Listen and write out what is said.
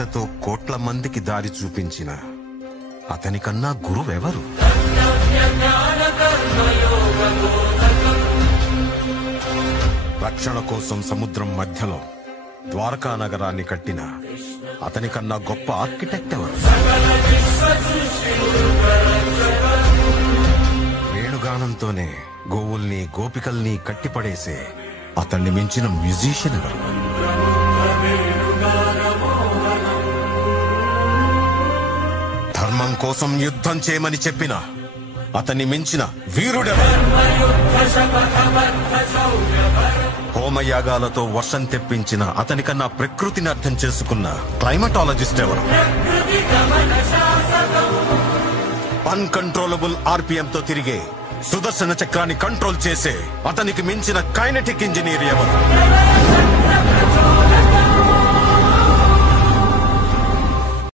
గీతతో కోట్ల మందికి దారి చూపించిన అతనికన్నా గురువెవరు? రక్షణ కోసం సముద్రం మధ్యలో ద్వారకా నగరాన్ని కట్టిన అతనికన్నా గొప్ప ఆర్కిటెక్ట్ ఎవరు? వేణుగానంతోనే గోవుల్ని గోపికల్ని కట్టిపడేసే అతన్ని మించిన మ్యూజిషియన్ ఎవరు? ధర్మం కోసం యుద్ధం చేయమని చెప్పిన అతన్ని మించిన వీరుడెవరు? హోమయాగాలతో వర్షం తెప్పించిన అతనికన్నా ప్రకృతిని అర్థం చేసుకున్న క్లైమటాలజిస్ట్ ఎవరు? అన్కంట్రోలబుల్ ఆర్పిఎంతో తిరిగే సుదర్శన చక్రాన్ని కంట్రోల్ చేసే అతనికి మించిన కైనెటిక్ ఇంజనీర్ ఎవరు?